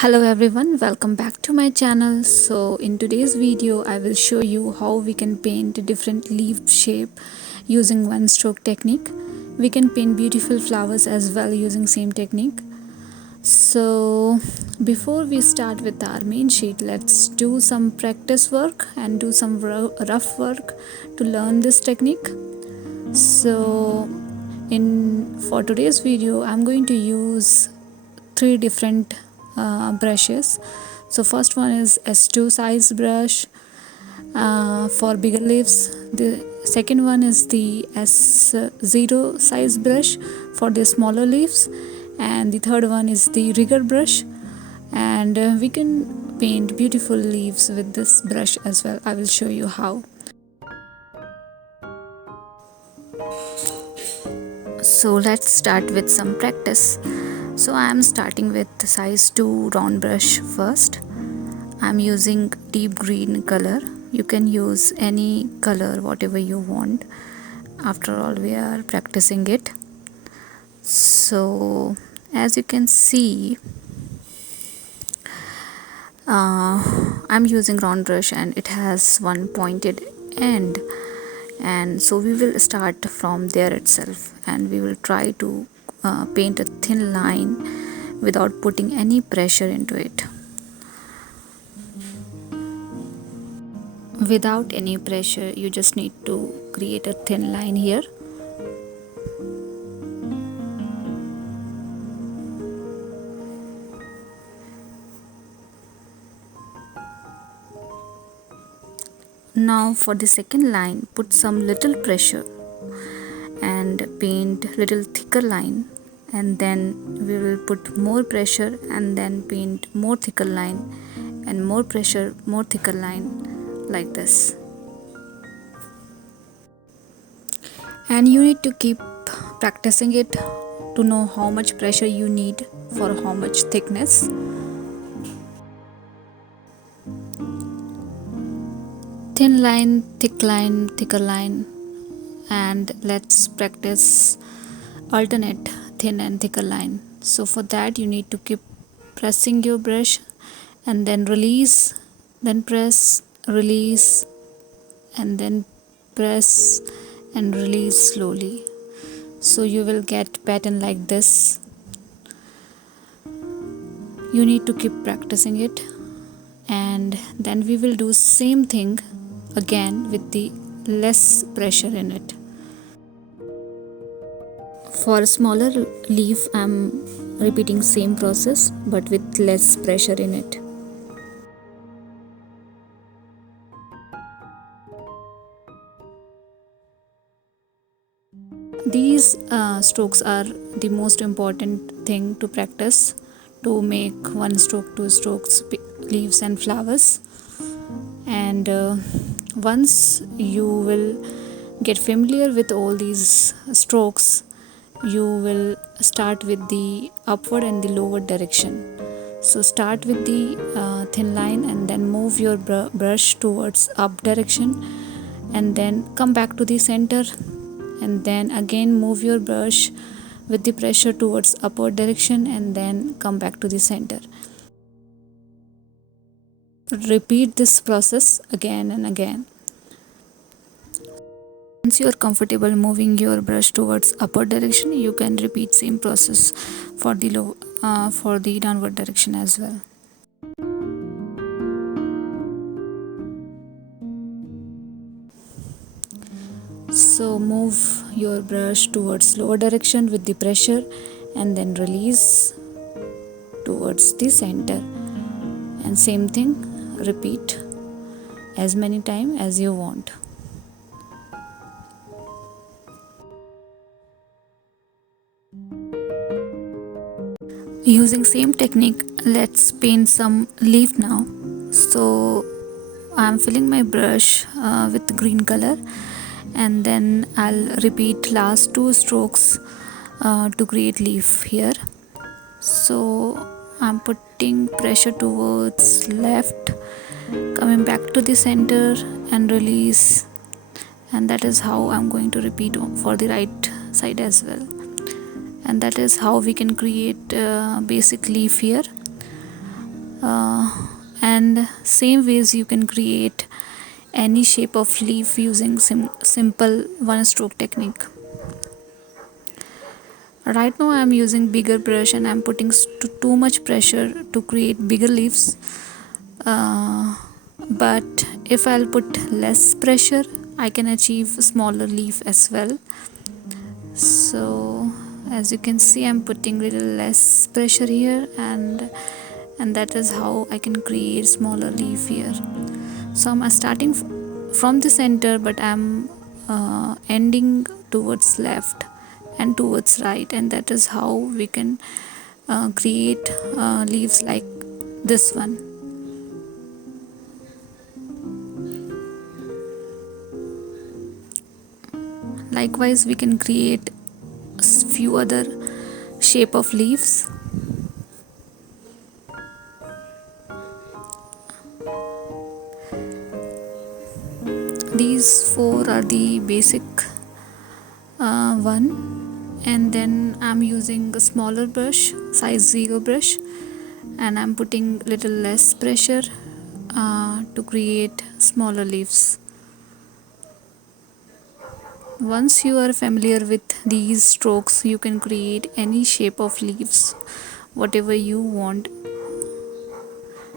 Hello everyone, welcome back to my channel. So in today's video I will show you how we can paint different leaf shape using one stroke technique. We can paint beautiful flowers as well using same technique. So before we start with our main sheet, let's do some practice work and do some rough work to learn this technique. So for today's video I'm going to use three different brushes. So first one is S2 size brush for bigger leaves. The second one is the S0 size brush for the smaller leaves, and the third one is the rigger brush. And we can paint beautiful leaves with this brush as well. I will show you how. So let's start with some practice. So I am starting with the size 2 round brush first. I am using deep green color. You can use any color whatever you want. After all, we are practicing it. So as you can see, I'm using round brush and it has one pointed end, and so we will start from there itself, and we will try to paint a thin line without putting any pressure into it. Without any pressure, you just need to create a thin line here. Now for the second line, put some little pressure and paint little thicker line, and then we will put more pressure and then paint more thicker line, and more pressure, more thicker line, like this. And you need to keep practicing it to know how much pressure you need for how much thickness. Thin line, thicker line, and let's practice alternate thin and thicker line. So for that you need to keep pressing your brush and then release, then press, release, and then press and release slowly. So you will get pattern like this. You need to keep practicing it, and then we will do same thing again with the less pressure in it. For a smaller leaf, I'm repeating same process but with less pressure in it. These strokes are the most important thing to practice to make one stroke, two strokes, leaves and flowers. And once you will get familiar with all these strokes, you will start with the upward and the lower direction. So start with the thin line and then move your brush towards up direction, and then come back to the center, and then again move your brush with the pressure towards upward direction, and then come back to the center. Repeat this process again and again. Once you are comfortable moving your brush towards upward direction, you can repeat same process for the downward direction as well. So move your brush towards lower direction with the pressure, and then release towards the center, and same thing, repeat as many times as you want. Using same technique, let's paint some leaf now. So I'm filling my brush with green color, and then I'll repeat last two strokes to create leaf here. So I'm putting pressure towards left, coming back to the center and release, and that is how I'm going to repeat for the right side as well. And that is how we can create a basic leaf here. And same ways you can create any shape of leaf using simple one stroke technique. Right now I'm using bigger brush and I'm putting too much pressure to create bigger leaves. But if I'll put less pressure, I can achieve smaller leaf as well. So as you can see, I'm putting little less pressure here, and that is how I can create smaller leaf here. So I'm starting from the center, but I'm ending towards left and towards right, and that is how we can create leaves like this one. Likewise, we can create few other shape of leaves. These four are the basic one, and then I'm using a smaller brush, size 0 brush, and I'm putting little less pressure to create smaller leaves. Once you are familiar with these strokes, you can create any shape of leaves, whatever you want.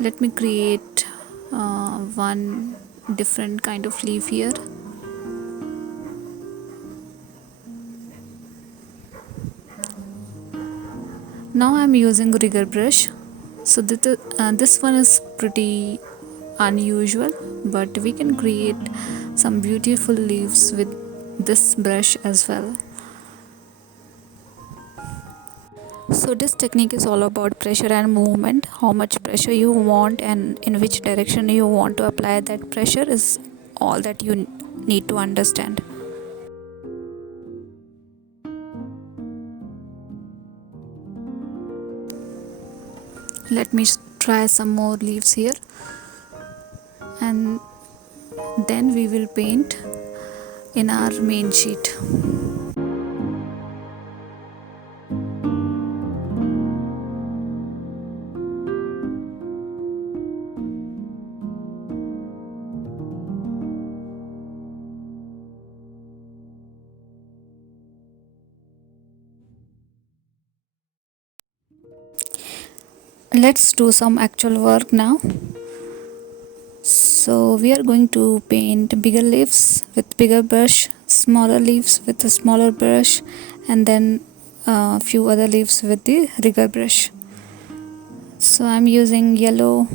Let me create one different kind of leaf here. Now I'm using rigger brush. So this one is pretty unusual, but we can create some beautiful leaves with this brush as well. So this technique is all about pressure and movement. How much pressure you want and in which direction you want to apply that pressure is all that you need to understand. Let me try some more leaves here, and then we will paint in our main sheet. Let's do some actual work now. So we are going to paint bigger leaves with bigger brush, smaller leaves with a smaller brush, and then a few other leaves with the rigger brush. So I'm using yellow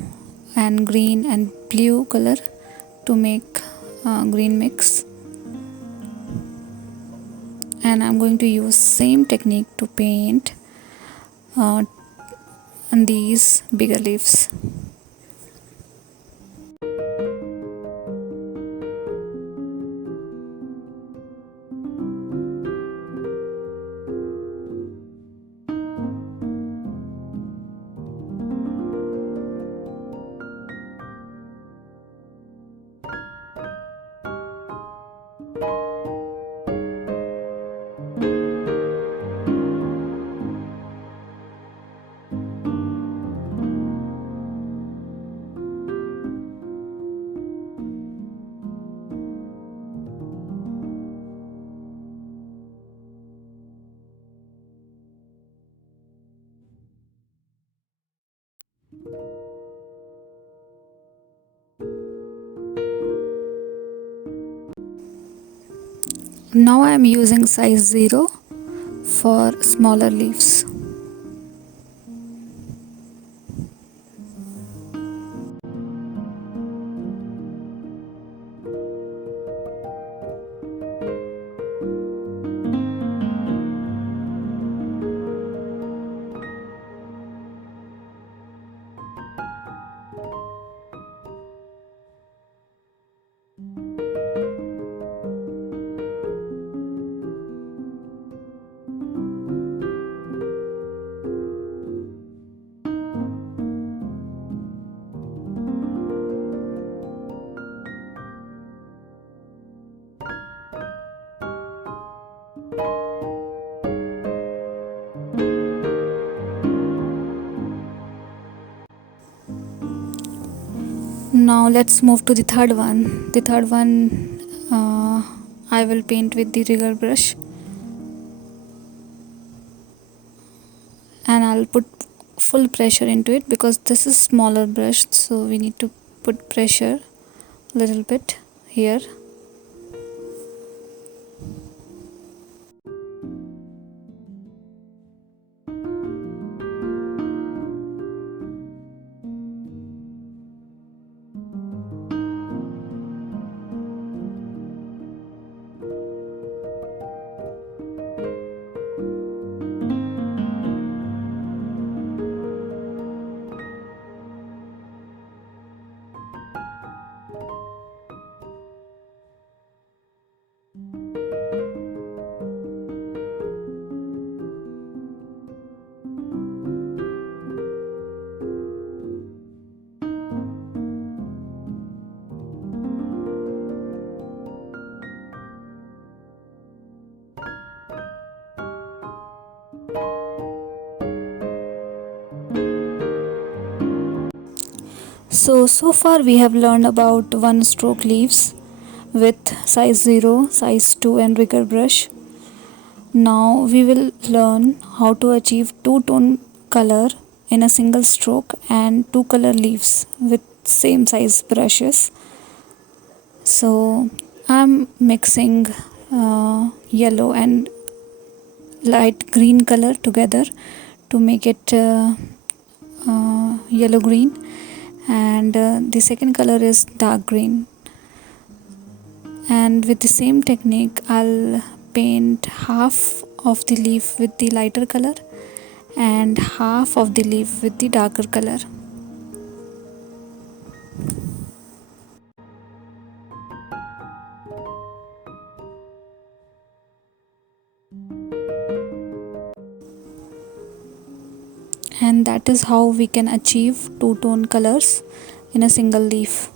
and green and blue color to make green mix, and I'm going to use same technique to paint uh, these bigger leaves. Now I am using size 0 for smaller leaves. Now let's move to the third one. The third one, I will paint with the rigger brush, and I'll put full pressure into it because this is smaller brush, so we need to put pressure a little bit here. So far we have learned about one stroke leaves with size 0, size 2 and rigger brush. Now we will learn how to achieve two-tone color in a single stroke and two color leaves with same size brushes. So I'm mixing yellow and light green color together to make it yellow green, and the second color is dark green. And with the same technique I'll paint half of the leaf with the lighter color and half of the leaf with the darker color. And that is how we can achieve two-tone colors in a single leaf.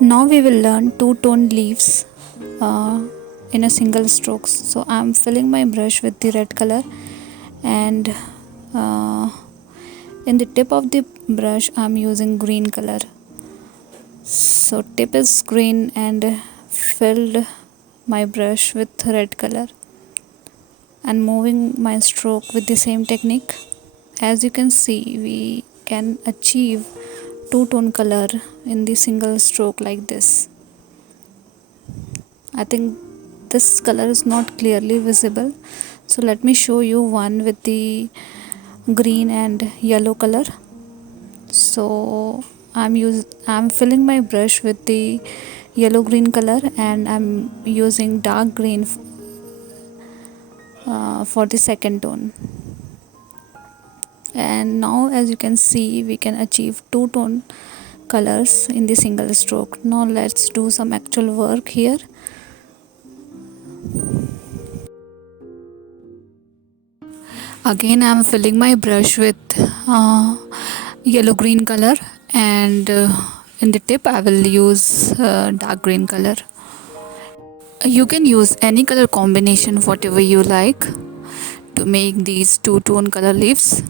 Now we will learn two-tone leaves in a single strokes. So I'm filling my brush with the red color, and in the tip of the brush I'm using green color. So tip is green and filled my brush with red color and moving my stroke with the same technique. As you can see, we can achieve two-tone color in the single stroke like this. I think this color is not clearly visible, so let me show you one with the green and yellow color. So I'm filling my brush with the yellow green color, and I'm using dark green for the second tone. And now as you can see, we can achieve two-tone colors in the single stroke. Now let's do some actual work here. Again I'm filling my brush with yellow green color, and in the tip I will use dark green color. You can use any color combination whatever you like to make these two-tone color leaves.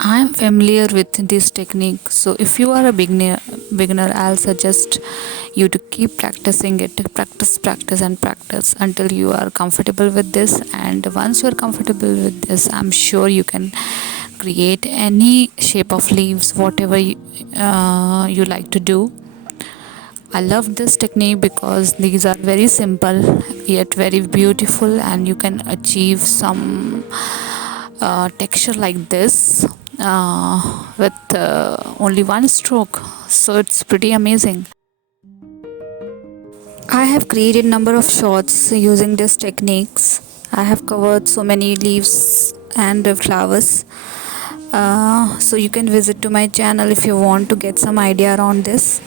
I am familiar with this technique, so if you are a beginner, I'll suggest you to keep practicing it. Practice and practice until you are comfortable with this. And once you are comfortable with this, I'm sure you can create any shape of leaves, whatever you like to do. I love this technique because these are very simple yet very beautiful, and you can achieve some texture like this with only one stroke. So it's pretty amazing. I have created number of shots using these techniques. I have covered so many leaves and flowers. So you can visit to my channel if you want to get some idea around this.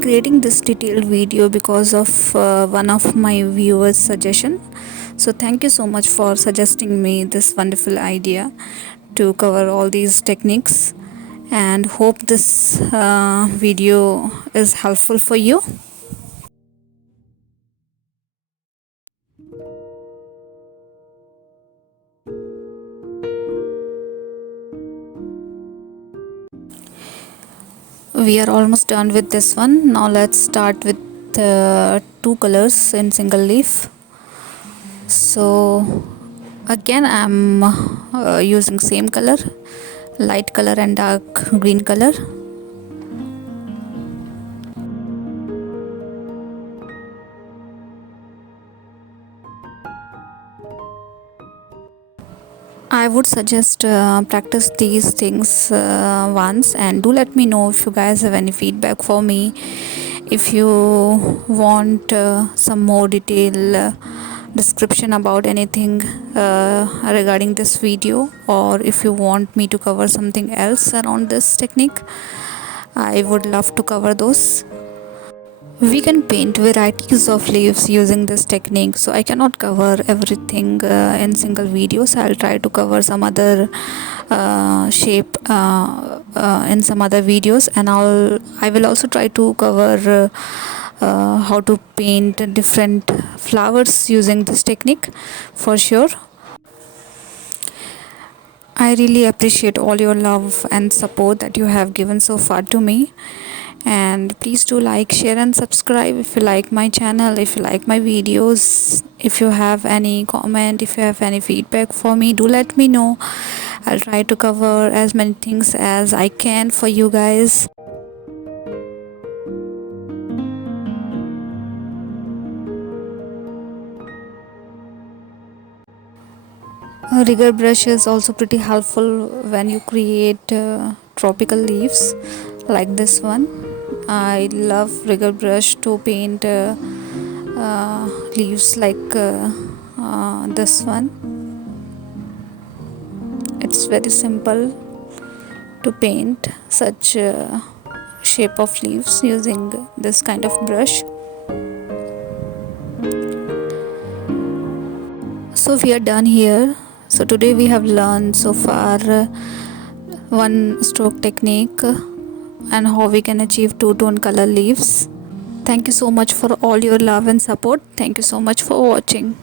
I'm creating this detailed video because of one of my viewers' suggestion. So thank you so much for suggesting me this wonderful idea to cover all these techniques, and hope this video is helpful for you. We are almost done with this one. Now let's start with two colors in single leaf. So again I'm using same color, light color and dark green color. I would suggest practice these things once, and do let me know if you guys have any feedback for me. If you want some more detail description about anything regarding this video, or if you want me to cover something else around this technique, I would love to cover those. We can paint varieties of leaves using this technique, so I cannot cover everything in single video, so I'll try to cover some other shape in some other videos, and I will also try to cover how to paint different flowers using this technique for sure. I really appreciate all your love and support that you have given so far to me. And please do like, share and subscribe if you like my channel, if you like my videos. If you have any comment, if you have any feedback for me, do let me know. I'll try to cover as many things as I can for you guys. A rigger brush is also pretty helpful when you create tropical leaves like this one. I love rigger brush to paint leaves like this one. It's very simple to paint such shape of leaves using this kind of brush. So we are done here. So today we have learned so far one stroke technique and how we can achieve two-tone color leaves. Thank you so much for all your love and support. Thank you so much for watching.